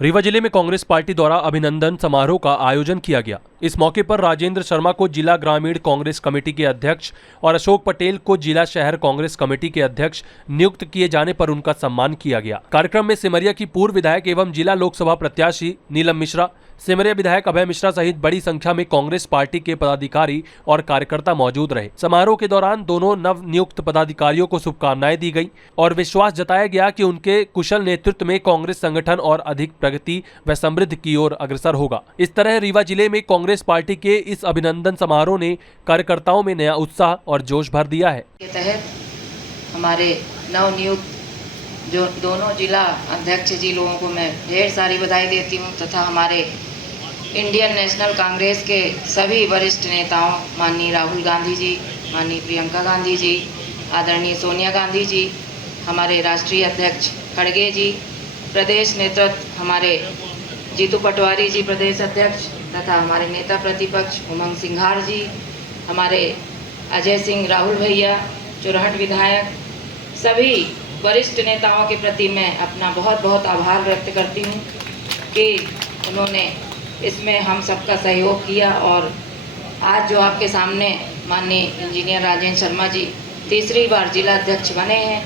रीवा जिले में कांग्रेस पार्टी द्वारा अभिनंदन समारोह का आयोजन किया गया। इस मौके पर राजेंद्र शर्मा को जिला ग्रामीण कांग्रेस कमेटी के अध्यक्ष और अशोक पटेल को जिला शहर कांग्रेस कमेटी के अध्यक्ष नियुक्त किए जाने पर उनका सम्मान किया गया। कार्यक्रम में सिमरिया की पूर्व विधायक एवं जिला लोकसभा प्रत्याशी नीलम मिश्रा, सिमरिया विधायक अभय मिश्रा सहित बड़ी संख्या में कांग्रेस पार्टी के पदाधिकारी और कार्यकर्ता मौजूद रहे। समारोह के दौरान दोनों नव नियुक्त पदाधिकारियों को शुभकामनाएं दी गई और विश्वास जताया गया कि उनके कुशल नेतृत्व में कांग्रेस संगठन और अधिक प्रगति व समृद्धि की ओर अग्रसर होगा। इस तरह रीवा जिले में कांग्रेस पार्टी के इस अभिनंदन समारोह ने कार्यकर्ताओं में नया उत्साह और जोश भर दिया है। के तहत हमारे नवनियुक्त जो दोनों जिला अध्यक्ष जी लोगों को मैं ढेर सारी बधाई देती हूँ तथा हमारे इंडियन नेशनल कांग्रेस के सभी वरिष्ठ नेताओं माननीय राहुल गांधी जी, माननीय प्रियंका गांधी जी, आदरणीय सोनिया गांधी जी, हमारे राष्ट्रीय अध्यक्ष खड़गे जी, प्रदेश नेतृत्व हमारे जीतू पटवारी जी प्रदेश अध्यक्ष तथा हमारे नेता प्रतिपक्ष उमंग सिंघार जी, हमारे अजय सिंह राहुल भैया चुरहट विधायक, सभी वरिष्ठ नेताओं के प्रति मैं अपना बहुत बहुत आभार व्यक्त करती हूँ कि उन्होंने इसमें हम सबका सहयोग किया और आज जो आपके सामने माननीय इंजीनियर राजेंद्र शर्मा जी तीसरी बार जिला अध्यक्ष बने हैं,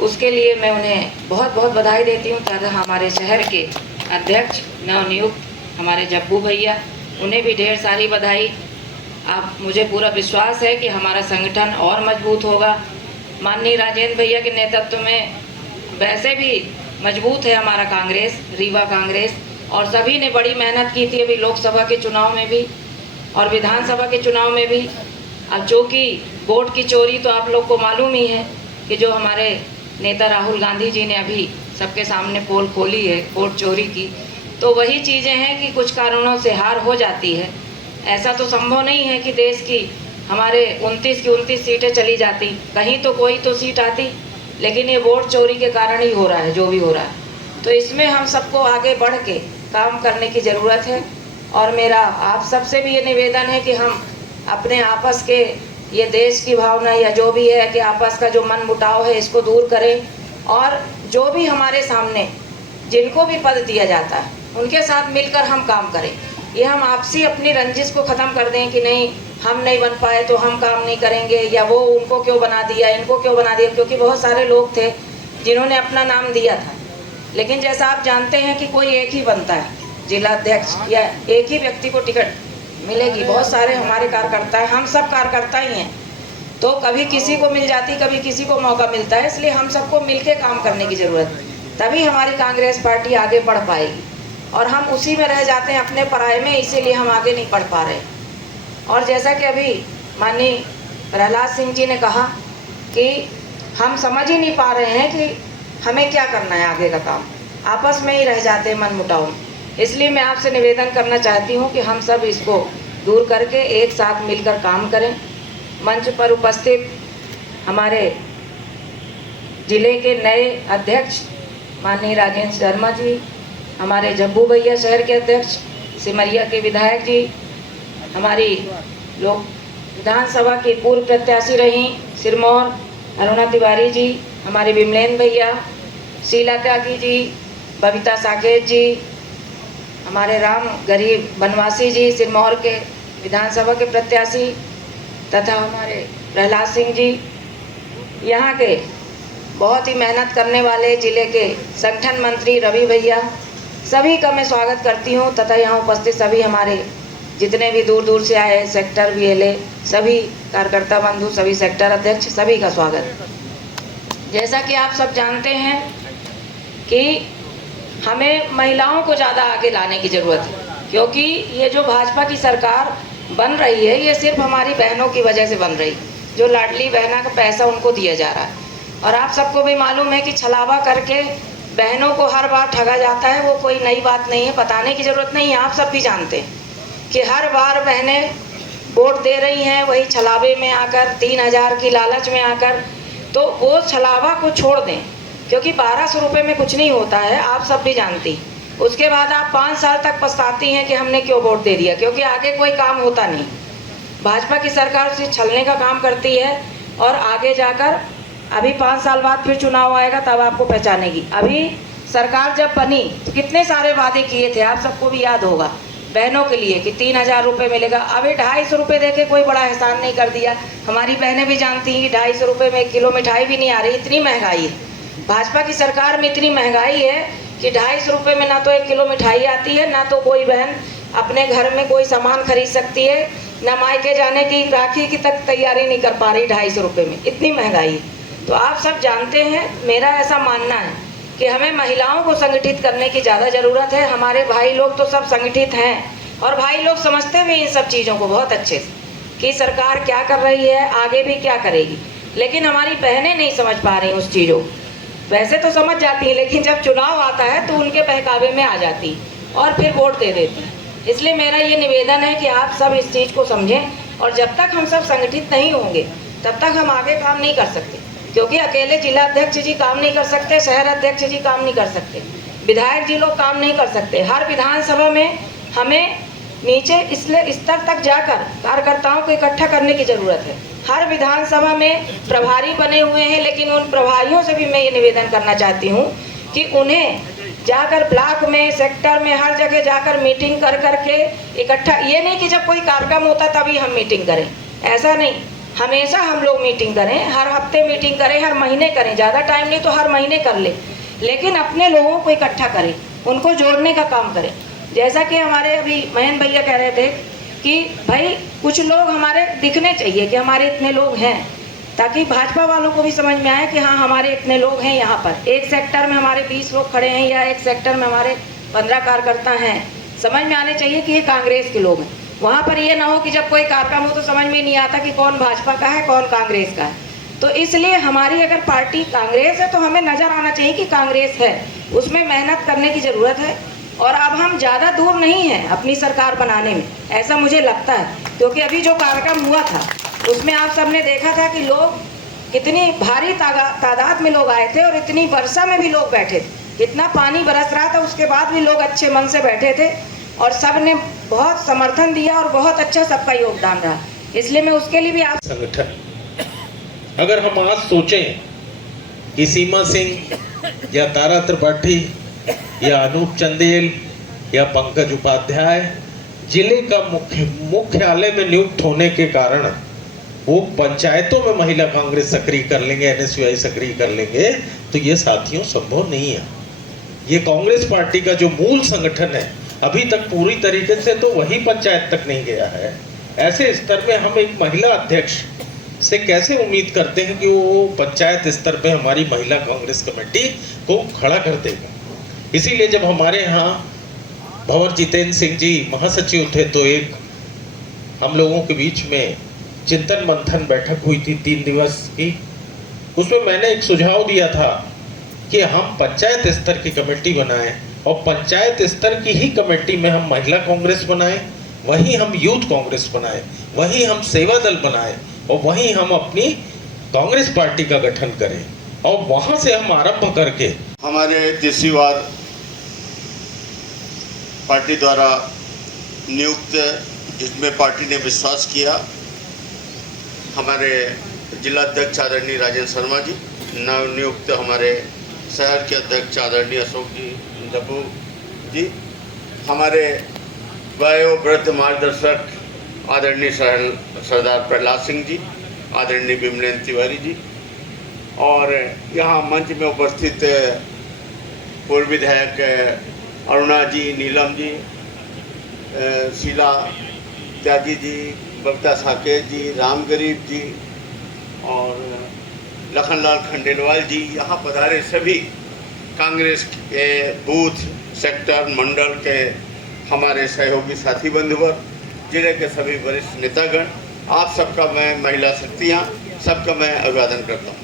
उसके लिए मैं उन्हें बहुत बहुत बधाई देती हूँ। तथा हमारे शहर के अध्यक्ष नवनियुक्त हमारे जब्बू भैया, उन्हें भी ढेर सारी बधाई। आप मुझे पूरा विश्वास है कि हमारा संगठन और मजबूत होगा। माननीय राजेंद्र भैया के नेतृत्व में वैसे भी मजबूत है हमारा कांग्रेस, रीवा कांग्रेस, और सभी ने बड़ी मेहनत की थी अभी लोकसभा के चुनाव में भी और विधानसभा के चुनाव में भी। अब जो कि वोट की चोरी तो आप लोग को मालूम ही है कि जो हमारे नेता राहुल गांधी जी ने अभी सबके सामने पोल खोली है वोट चोरी की, तो वही चीज़ें हैं कि कुछ कारणों से हार हो जाती है। ऐसा तो संभव नहीं है कि देश की हमारे 29 की 29 सीटें चली जाती, कहीं तो कोई तो सीट आती, लेकिन ये वोट चोरी के कारण ही हो रहा है जो भी हो रहा है। तो इसमें हम सबको आगे बढ़ के काम करने की ज़रूरत है और मेरा आप सबसे भी ये निवेदन है कि हम अपने आपस के ये देश की भावना या जो भी है कि आपस का जो मन मुटाव है इसको दूर करें और जो भी हमारे सामने जिनको भी पद दिया जाता है उनके साथ मिलकर हम काम करें। ये हम आपसी अपनी रंजिश को ख़त्म कर दें कि नहीं हम नहीं बन पाए तो हम काम नहीं करेंगे या वो उनको क्यों बना दिया, इनको क्यों बना दिया, क्योंकि बहुत सारे लोग थे जिन्होंने अपना नाम दिया था, लेकिन जैसा आप जानते हैं कि कोई एक ही बनता है जिला अध्यक्ष या एक ही व्यक्ति को टिकट मिलेगी। बहुत सारे हमारे कार्यकर्ता हैं, हम सब कार्यकर्ता ही हैं, तो कभी किसी को मिल जाती कभी किसी को मौका मिलता है, इसलिए हम सबको मिलके काम करने की ज़रूरत है, तभी हमारी कांग्रेस पार्टी आगे बढ़ पाएगी। और हम उसी में रह जाते हैं अपने पराये में, इसीलिए हम आगे नहीं बढ़ पा रहे। और जैसा कि अभी माननीय प्रहलाद सिंह जी ने कहा कि हम समझ ही नहीं पा रहे हैं कि हमें क्या करना है आगे का काम, आपस में ही रह जाते हैं मन मुटाव। इसलिए मैं आपसे निवेदन करना चाहती हूँ कि हम सब इसको दूर करके एक साथ मिलकर काम करें। मंच पर उपस्थित हमारे जिले के नए अध्यक्ष माननीय राजेंद्र शर्मा जी, हमारे जब्बू भैया शहर के अध्यक्ष, सिमरिया के विधायक जी, हमारी लोक विधानसभा की पूर्व प्रत्याशी रही सिरमौर अरुणा तिवारी जी, हमारे विमलेन भैया, शीला त्यागी जी, बबीता साकेत जी, हमारे राम गरीब बनवासी जी सिरमौर के विधानसभा के प्रत्याशी, तथा हमारे प्रहलाद सिंह जी, यहाँ के बहुत ही मेहनत करने वाले जिले के संगठन मंत्री रवि भैया, सभी का मैं स्वागत करती हूँ। तथा यहाँ उपस्थित सभी हमारे जितने भी दूर दूर से आए सेक्टर VLA सभी कार्यकर्ता बंधु, सभी सेक्टर अध्यक्ष, सभी का स्वागत। जैसा कि आप सब जानते हैं कि हमें महिलाओं को ज़्यादा आगे लाने की ज़रूरत है, क्योंकि ये जो भाजपा की सरकार बन रही है ये सिर्फ हमारी बहनों की वजह से बन रही, जो लाडली बहना का पैसा उनको दिया जा रहा है। और आप सबको भी मालूम है कि छलावा करके बहनों को हर बार ठगा जाता है, वो कोई नई बात नहीं है, बताने की ज़रूरत नहीं है। आप सब भी जानते हैं कि हर बार बहनें वोट दे रही हैं वही छलावे में आकर, 3000 की लालच में आकर, तो वो छलावा को छोड़ दें, क्योंकि 1200 रुपये में कुछ नहीं होता है, आप सब भी जानती। उसके बाद आप 5 साल तक पछताती हैं कि हमने क्यों वोट दे दिया, क्योंकि आगे कोई काम होता नहीं। भाजपा की सरकार सिर्फ छलने का काम करती है और आगे जाकर अभी 5 साल बाद फिर चुनाव आएगा तब आपको पहचानेगी। अभी सरकार जब बनी तो कितने सारे वादे किए थे, आप सबको भी याद होगा, बहनों के लिए कि 3,000 रुपये मिलेगा। अभी 250 रुपये दे के कोई बड़ा एहसान नहीं कर दिया। हमारी बहनें भी जानती हैं कि 250 रुपये में 1 किलो मिठाई भी नहीं आ रही, इतनी महंगाई है। भाजपा की सरकार में इतनी महंगाई है कि 250 रुपये में ना तो 1 किलो मिठाई आती है, ना तो कोई बहन अपने घर में कोई सामान खरीद सकती है, ना मायके जाने की राखी की तक तैयारी नहीं कर पा रही 250 रुपये में, इतनी महंगाई है। तो आप सब जानते हैं, मेरा ऐसा मानना है कि हमें महिलाओं को संगठित करने की ज़्यादा ज़रूरत है। हमारे भाई लोग तो सब संगठित हैं और भाई लोग समझते भी इन सब चीज़ों को बहुत अच्छे से कि सरकार क्या कर रही है, आगे भी क्या करेगी, लेकिन हमारी बहनें नहीं समझ पा रही उस चीज़ों को। वैसे तो समझ जाती है, लेकिन जब चुनाव आता है तो उनके बहकावे में आ जाती और फिर वोट दे देती। इसलिए मेरा ये निवेदन है कि आप सब इस चीज़ को समझें, और जब तक हम सब संगठित नहीं होंगे तब तक हम आगे काम नहीं कर सकते, क्योंकि अकेले जिला अध्यक्ष जी काम नहीं कर सकते, शहर अध्यक्ष जी काम नहीं कर सकते, विधायक जी लोग काम नहीं कर सकते। हर विधानसभा में हमें नीचे इसलिए स्तर तक जाकर कार्यकर्ताओं को इकट्ठा करने की ज़रूरत है। हर विधानसभा में प्रभारी बने हुए हैं, लेकिन उन प्रभारियों से भी मैं ये निवेदन करना चाहती हूँ कि उन्हें जाकर ब्लॉक में, सेक्टर में, हर जगह जाकर मीटिंग कर करके इकट्ठा, ये नहीं कि जब कोई कार्यक्रम होता तभी हम मीटिंग करें, ऐसा नहीं, हमेशा हम लोग मीटिंग करें, हर हफ्ते मीटिंग करें, हर महीने करें, ज़्यादा टाइम नहीं तो हर महीने कर ले, लेकिन अपने लोगों को इकट्ठा करें, उनको जोड़ने का काम करें। जैसा कि हमारे अभी महेंद्र भैया कह रहे थे कि भाई कुछ लोग हमारे दिखने चाहिए कि हमारे इतने लोग हैं, ताकि भाजपा वालों को भी समझ में आए कि हाँ हमारे इतने लोग हैं। यहाँ पर एक सेक्टर में हमारे 20 लोग खड़े हैं या एक सेक्टर में हमारे 15 कार्यकर्ता हैं, समझ में आने चाहिए कि ये कांग्रेस के लोग हैं। वहाँ पर ये ना हो कि जब कोई कार्यक्रम हो तो समझ में नहीं आता कि कौन भाजपा का है कौन कांग्रेस का है। तो इसलिए हमारी अगर पार्टी कांग्रेस है तो हमें नज़र आना चाहिए कि कांग्रेस है, उसमें मेहनत करने की ज़रूरत है। और अब हम ज़्यादा दूर नहीं हैं अपनी सरकार बनाने में, ऐसा मुझे लगता है, क्योंकि अभी जो कार्यक्रम हुआ था उसमें आप सबने देखा था कि लोग कितनी भारी तादाद में लोग आए थे और इतनी वर्षा में भी लोग बैठे थे, इतना पानी बरस रहा था, उसके बाद भी लोग अच्छे मन से बैठे थे और सब ने बहुत समर्थन दिया और बहुत अच्छा सबका योगदान रहा। इसलिए मैं उसके लिए भी आप संगठन, अगर हम आज सोचें कि सीमा सिंह या तारा त्रिपाठी या अनूप चंदेल या पंकज उपाध्याय जिले का मुख्यालय में नियुक्त होने के कारण वो पंचायतों में महिला कांग्रेस सक्रिय कर लेंगे, एनएसयूआई सक्रिय कर लेंगे, तो ये साथियों संभव नहीं है। ये कांग्रेस पार्टी का जो मूल संगठन है अभी तक पूरी तरीके से तो वही पंचायत तक नहीं गया है। ऐसे स्तर में हम एक महिला अध्यक्ष से कैसे उम्मीद करते हैं कि वो पंचायत स्तर पे हमारी महिला कांग्रेस कमेटी को खड़ा कर देगा। इसीलिए जब हमारे यहाँ भंवर जितेंद्र सिंह जी महासचिव थे तो एक हम लोगों के बीच में चिंतन मंथन बैठक हुई थी 3 दिवस की। उसमें मैंने एक सुझाव दिया था कि हम पंचायत स्तर की कमेटी बनाएं और पंचायत स्तर की ही कमेटी में हम महिला कांग्रेस बनाएं, वहीं हम यूथ कांग्रेस बनाएं, वहीं हम सेवा दल बनाएं और वहीं हम अपनी कांग्रेस पार्टी का गठन करें और वहां से हम आरंभ करके हमारे तीसरी बार पार्टी द्वारा नियुक्त, जिसमें पार्टी ने विश्वास किया, हमारे जिला अध्यक्ष आदरणीय राजेंद्र शर्मा जी, नवनियुक्त हमारे शहर के अध्यक्ष आदरणीय अशोक जी डब्बू जी, हमारे वयोवृद्ध मार्गदर्शक आदरणीय सरदार प्रहलाद सिंह जी, आदरणीय विमलेंद्र तिवारी जी, और यहाँ मंच में उपस्थित पूर्व विधायक अरुणा जी, नीलम जी, शीला त्यागी जी, बबीता साकेत जी, राम गरीब जी और लखनलाल खंडेलवाल जी, यहाँ पधारे सभी कांग्रेस के बूथ, सेक्टर, मंडल के हमारे सहयोगी साथी बंधुवर, जिले के सभी वरिष्ठ नेतागण, आप सबका मैं, महिला शक्तियाँ, सबका मैं अभिवादन करता हूँ।